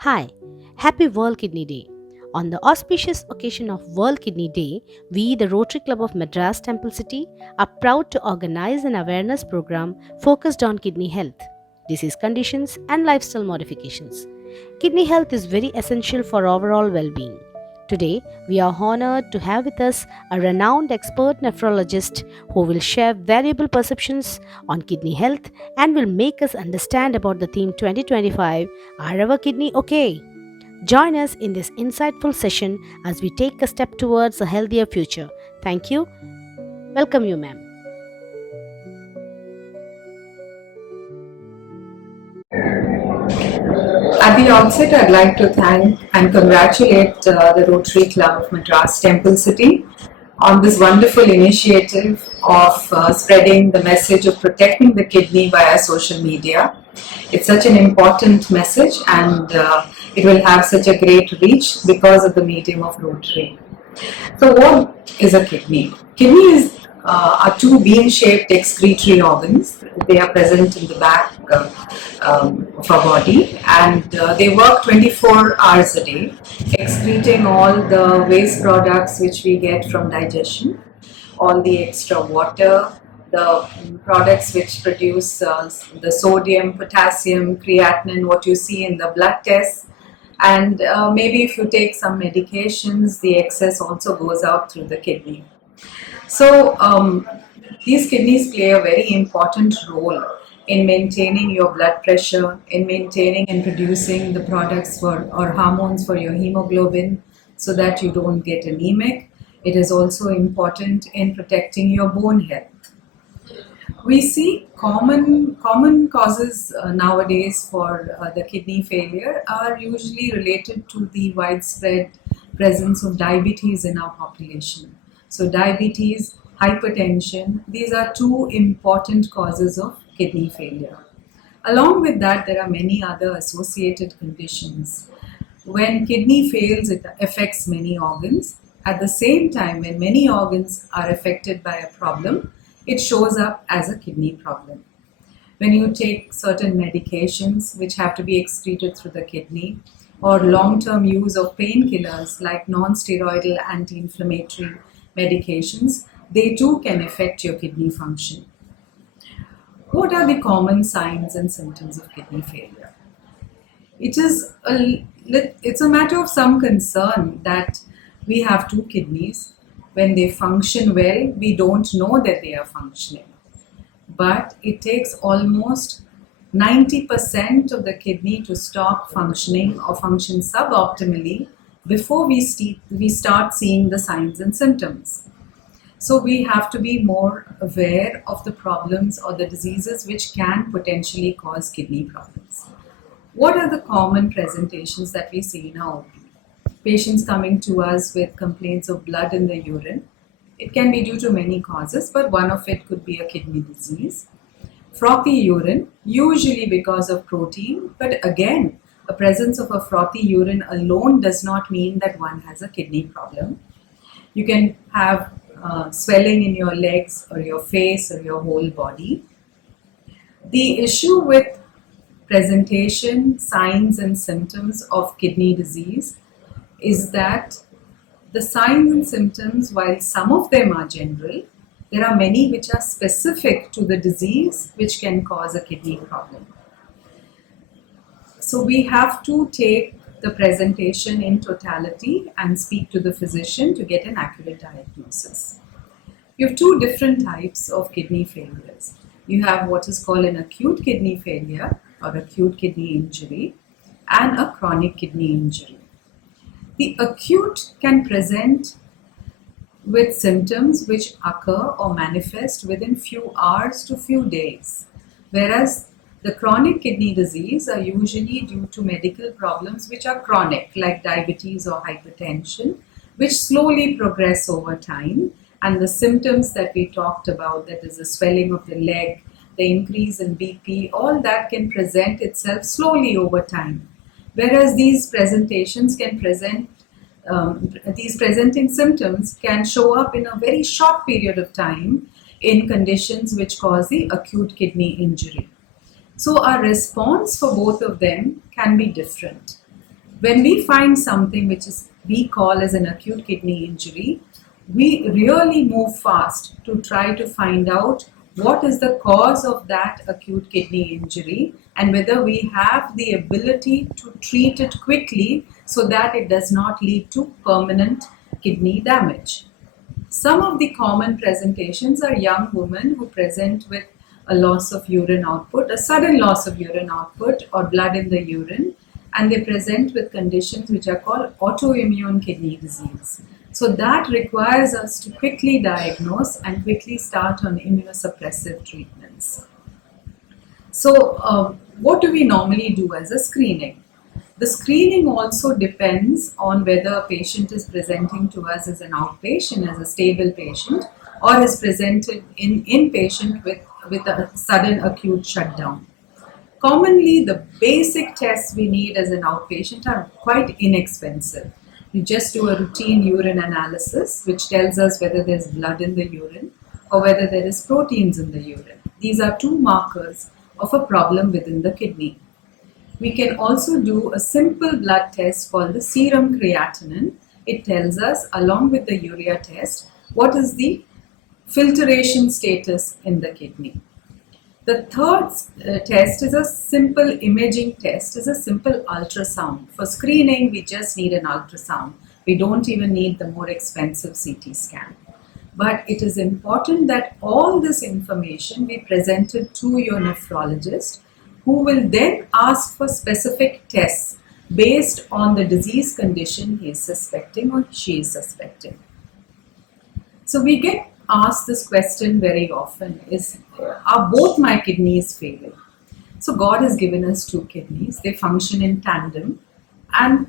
Hi, happy World Kidney Day. On the auspicious occasion of World Kidney Day, we, the Rotary Club of Madras Temple City, are proud to organize an awareness program focused on kidney health, disease conditions, and lifestyle modifications. Kidney health is very essential for overall well being. Today, we are honored to have with us a renowned expert nephrologist who will share valuable perceptions on kidney health and will make us understand about the theme 2025. Are our kidney okay? Join us in this insightful session as we take a step towards a healthier future. Thank you. Welcome you, ma'am. At the outset, I'd like to thank and congratulate the Rotary Club of Madras Temple City on this wonderful initiative of spreading the message of protecting the kidney via social media. It's such an important message and it will have such a great reach because of the medium of Rotary. So, what is a kidney? Are two bean-shaped excretory organs. They are present in the back of our body, and they work 24 hours a day, excreting all the waste products which we get from digestion, all the extra water, the products which produce the sodium, potassium, creatinine, what you see in the blood tests, and maybe if you take some medications, the excess also goes out through the kidney. So these kidneys play a very important role in maintaining your blood pressure, in maintaining and producing the products for or hormones for your hemoglobin so that you don't get anemic. It is also important in protecting your bone health. We see common causes nowadays for the kidney failure are usually related to the widespread presence of diabetes in our population. So diabetes, hypertension, these are two important causes of kidney failure. Along with that, there are many other associated conditions. When kidney fails, it affects many organs. At the same time, when many organs are affected by a problem, it shows up as a kidney problem. When you take certain medications which have to be excreted through the kidney, or long-term use of painkillers like non-steroidal anti-inflammatory medications, they too can affect your kidney function. What are the common signs and symptoms of kidney failure? It's a matter of some concern that we have two kidneys. When they function well, we don't know that they are functioning. But it takes almost 90% of the kidney to stop functioning or function suboptimally before we start seeing the signs and symptoms. So we have to be more aware of the problems or the diseases which can potentially cause kidney problems. What are the common presentations that we see in our OP? Patients coming to us with complaints of blood in the urine. It can be due to many causes, but one of it could be a kidney disease. Frothy urine, usually because of protein, but again, a presence of a frothy urine alone does not mean that one has a kidney problem. You can have swelling in your legs or your face or your whole body. The issue with presentation, signs and symptoms of kidney disease is that the signs and symptoms, while some of them are general, there are many which are specific to the disease which can cause a kidney problem. So we have to take the presentation in totality and speak to the physician to get an accurate diagnosis. You have two different types of kidney failures. You have what is called an acute kidney failure or acute kidney injury and a chronic kidney injury. The acute can present with symptoms which occur or manifest within few hours to few days, whereas the chronic kidney disease are usually due to medical problems which are chronic, like diabetes or hypertension, which slowly progress over time. And the symptoms that we talked about, that is the swelling of the leg, the increase in BP, all that can present itself slowly over time. Whereas these presentations can these presenting symptoms can show up in a very short period of time in conditions which cause the acute kidney injury. So our response for both of them can be different. When we find something which is we call as an acute kidney injury, we really move fast to try to find out what is the cause of that acute kidney injury and whether we have the ability to treat it quickly so that it does not lead to permanent kidney damage. Some of the common presentations are young women who present with a loss of urine output, a sudden loss of urine output or blood in the urine, and they present with conditions which are called autoimmune kidney disease. So that requires us to quickly diagnose and quickly start on immunosuppressive treatments. So, what do we normally do as a screening? The screening also depends on whether a patient is presenting to us as an outpatient, as a stable patient, or is presented in inpatient with a sudden acute shutdown. Commonly, the basic tests we need as an outpatient are quite inexpensive. You just do a routine urine analysis, which tells us whether there's blood in the urine or whether there is proteins in the urine. These are two markers of a problem within the kidney. We can also do a simple blood test called the serum creatinine. It tells us, along with the urea test, what is the filtration status in the kidney. The third test is a simple imaging test, is a simple ultrasound. For screening, we just need an ultrasound. We don't even need the more expensive CT scan. But it is important that all this information be presented to your nephrologist, who will then ask for specific tests based on the disease condition he is suspecting or she is suspecting. So we get asked this question very often, are both my kidneys failing? So God has given us two kidneys. They function in tandem, and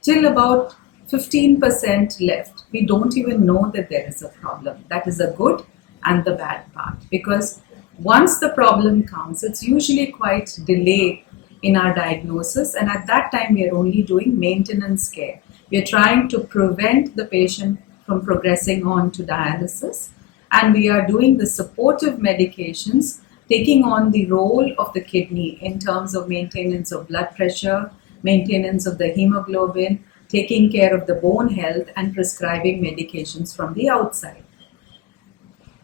till about 15% left, we don't even know that there is a problem. That is the good and the bad part, because once the problem comes, it's usually quite delayed in our diagnosis, and at that time we are only doing maintenance care. We are trying to prevent the patient from progressing on to dialysis, and we are doing the supportive medications, taking on the role of the kidney in terms of maintenance of blood pressure, maintenance of the hemoglobin, taking care of the bone health, and prescribing medications from the outside.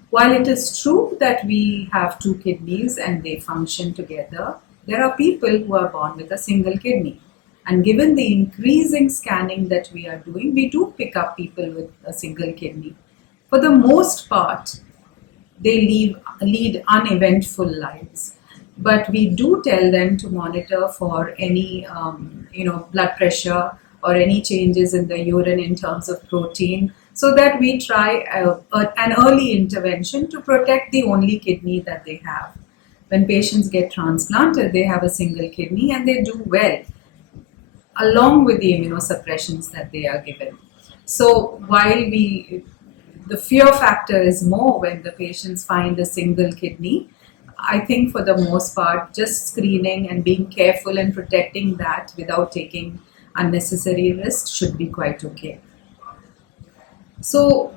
While it is true that we have two kidneys and they function together, there are people who are born with a single kidney. And given the increasing scanning that we are doing, we do pick up people with a single kidney. For the most part, they lead uneventful lives. But we do tell them to monitor for any blood pressure or any changes in the urine in terms of protein, so that we try an early intervention to protect the only kidney that they have. When patients get transplanted, they have a single kidney and they do well, along with the immunosuppressions that they are given. So while the fear factor is more when the patients find a single kidney, I think for the most part, just screening and being careful and protecting that without taking unnecessary risks should be quite okay. So,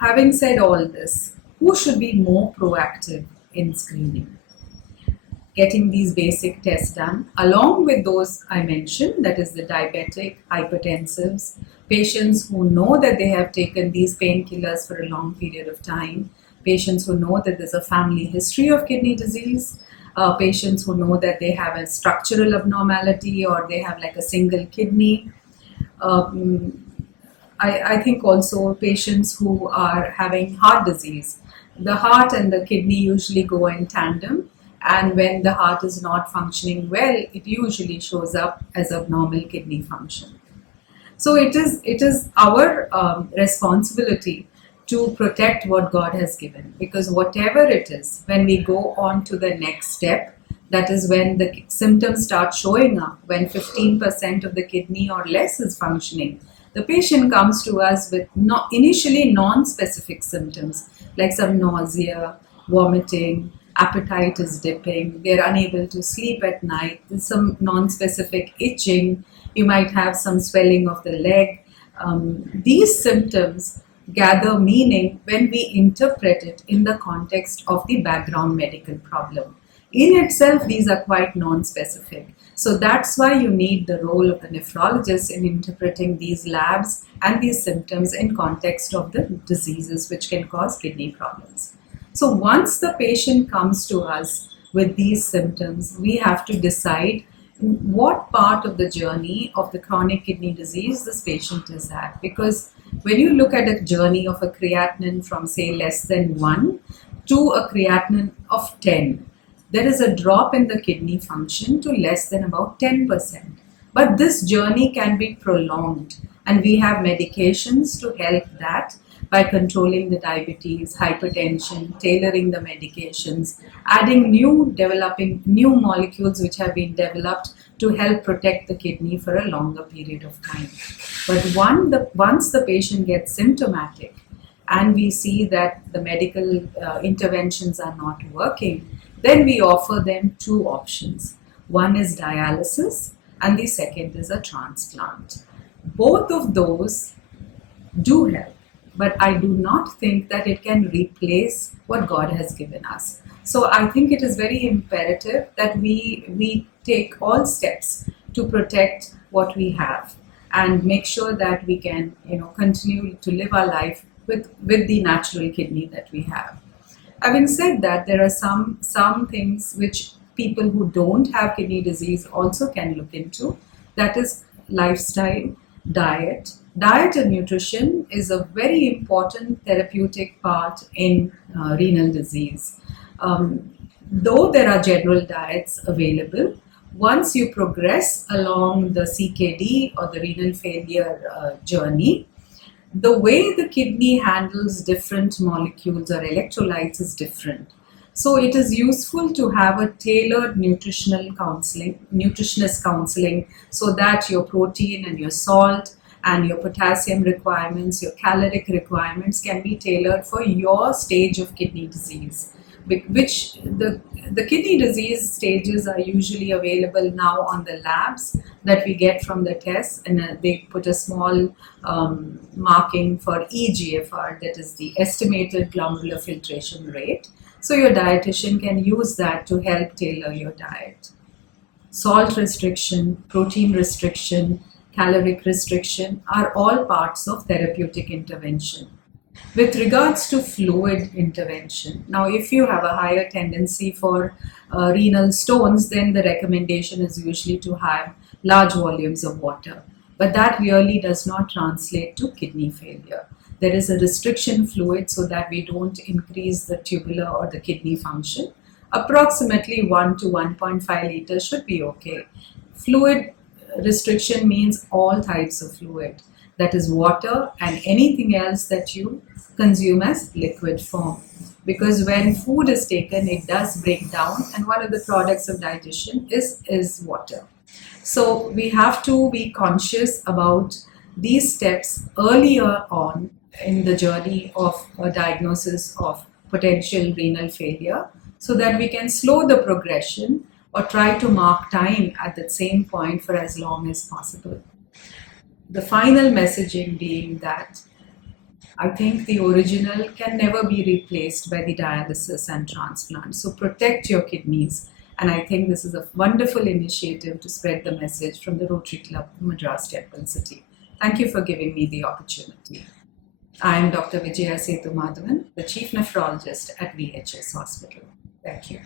having said all this, who should be more proactive in screening? Getting these basic tests done, along with those I mentioned, that is the diabetic, hypertensives, patients who know that they have taken these painkillers for a long period of time, patients who know that there's a family history of kidney disease, patients who know that they have a structural abnormality or they have like a single kidney. I think also patients who are having heart disease. The heart and the kidney usually go in tandem, and when the heart is not functioning well, it usually shows up as abnormal kidney function. So it is our responsibility to protect what God has given, because whatever it is, when we go on to the next step, that is when the symptoms start showing up, when 15% of the kidney or less is functioning, the patient comes to us with initially non-specific symptoms like some nausea, vomiting, appetite is dipping, they're unable to sleep at night, there's some non-specific itching, you might have some swelling of the leg. These symptoms gather meaning when we interpret it in the context of the background medical problem. In itself, these are quite non-specific. So that's why you need the role of the nephrologist in interpreting these labs and these symptoms in context of the diseases which can cause kidney problems. So once the patient comes to us with these symptoms, we have to decide what part of the journey of the chronic kidney disease this patient is at. Because when you look at a journey of a creatinine from, say, less than 1 to a creatinine of 10, there is a drop in the kidney function to less than about 10%. But this journey can be prolonged, and we have medications to help that by controlling the diabetes, hypertension, tailoring the medications, adding developing new molecules which have been developed to help protect the kidney for a longer period of time. But once the patient gets symptomatic and we see that the medical interventions are not working, then we offer them two options. One is dialysis, and the second is a transplant. Both of those do help, but I do not think that it can replace what God has given us. So I think it is very imperative that we take all steps to protect what we have and make sure that we can continue to live our life with the natural kidney that we have. Having said that, there are some things which people who don't have kidney disease also can look into. That is lifestyle, diet. Diet and nutrition is a very important therapeutic part in renal disease. Though there are general diets available, once you progress along the CKD or the renal failure journey, the way the kidney handles different molecules or electrolytes is different. So it is useful to have a tailored nutritionist counseling, so that your protein and your salt and your potassium requirements, your caloric requirements can be tailored for your stage of kidney disease. Which the kidney disease stages are usually available now on the labs that we get from the tests, and they put a small marking for eGFR, that is the estimated glomerular filtration rate. So your dietitian can use that to help tailor your diet. Salt restriction, protein restriction, caloric restriction are all parts of therapeutic intervention. With regards to fluid intervention, now if you have a higher tendency for renal stones, then the recommendation is usually to have large volumes of water. But that really does not translate to kidney failure. There is a restriction fluid so that we don't increase the tubular or the kidney function. Approximately 1 to 1.5 liters should be okay. Fluid restriction means all types of fluid, that is water and anything else that you consume as liquid form. Because when food is taken, it does break down, and one of the products of digestion is water. So we have to be conscious about these steps earlier on in the journey of a diagnosis of potential renal failure, so that we can slow the progression or try to mark time at the same point for as long as possible. The final messaging being that I think the original can never be replaced by the dialysis and transplant. So protect your kidneys. And I think this is a wonderful initiative to spread the message from the Rotary Club of Madras Temple City. Thank you for giving me the opportunity. I am Dr. Vijaya Sethumadhavan, the Chief Nephrologist at VHS Hospital. Thank you.